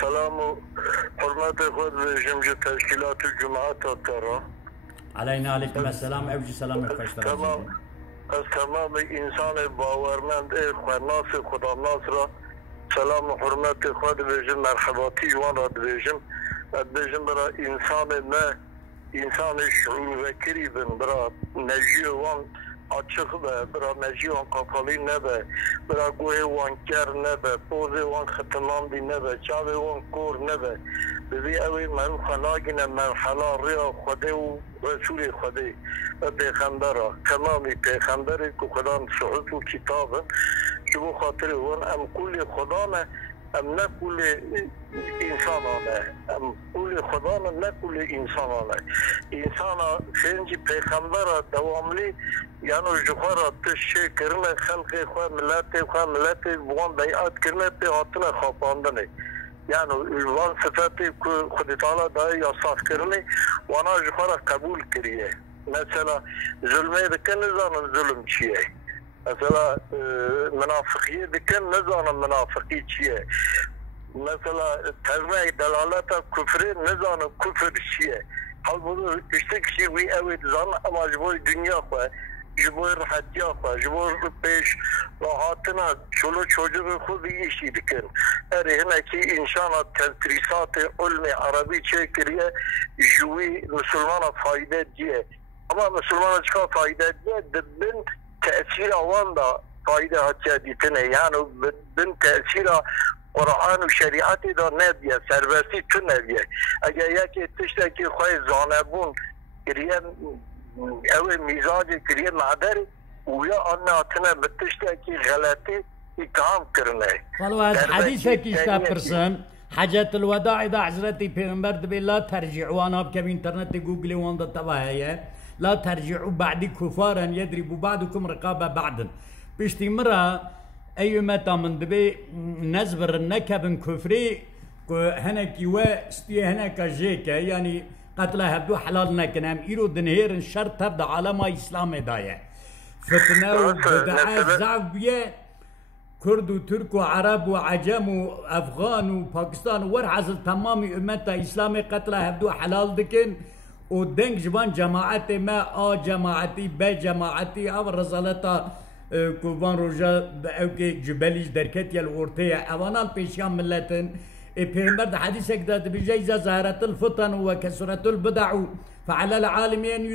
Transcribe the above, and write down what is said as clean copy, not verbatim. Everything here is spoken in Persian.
سلام و حرمت خود جمجة تشكيلات الجماعات الترى علينا عليكم السلام اوجي سلام خوش تمام از تمام انسان باورمند اخوة ناس خدا ناصر سلام و حرمت خود بجم مرحباتی وان را بجم بجم برا انسان ما انسان شعور وکری بن برا نجی وان açık be, bira mejiyan kapalı ne be, bira goye wan ker ne be, poze wan xıtımamdi ne be, çave wan kor ne be. Bizi evi meru xalagine merhala riya Xwedê û Resulê Xwedê pêxembera, temamî pêxemberê ku Xwedan suhuf û kitabin ji bo xatirê wan em kulê Xweda ne, em ne kulê insana ne, em kulê Xweda ne, ne kulê insana ne. İnsana şencî pêxembera devamlî yani jixwara tişê kirine xelkê xwe milletê wan beyat kirine pê hatine xapandinê. Yani van sıfatı ku Xwedê Teala daye yasakirine wana jixwara qebûl kiriye. Mesela zulmê dikin nizanin zulm çi ye. Mesela münafıkiye dikin nizanin münafıkî çi ye. Mesela tevme delaleta küfrê nizanin küfür çi ye. Halbuki işte kişi wî ew dizan ama ji bo dünya xwe ji bo rahetiya xwe ji bo pêş rahatina çoluk çocuğu xwe vî işî dikin. Erê hinekî înşana tedrisatê ulmê Arabî çêkiriye ji wî Müslümana fayde diye. Ama Müslümana çika fayde diye dibin tesîra wan da fayde hatiye dîtine. Yani bin tesîra Kur'an û şeriatê da nediye, serbestî tu nediye. Eger yekê tiştekî xwe zanebûn kiriye ew mizacê kiriye mehderê ويا أنا أتنا بتشتكي غلطي إتهام كرني. والله حديثك يستفرسن حاجة الوداع إذا حضرتي پیغمبر دبي لا ترجعوا أنا بكم إنترنت جوجل وان تباهية لا ترجعوا بعد كفارا يضرب بعضكم رقابة بعض. بيشتي مرة أي متى من دبي نزبر النكب كفري هناك يوا استي هناك جيكا يعني قتله هبدو حلال نكنام إيرو دنهير شرط تبدا عالم إسلام دايه. فتنة وبدعات زعبية كرد وترك وعرب وعجم وأفغان وباكستان ورحزل تمامي أمتها إسلامي قتلها هبدو حلال دكن ودنك جبان جماعتي ما جماعتي ب جماعتي أو رزالتا كوبان روجا أوكي جباليش دركتيا الغورتية أوانا بيشيان ملتن پیغمبر حديثك ده بجيزة زهرة الفتن وكسرة البدع فعلى العالمين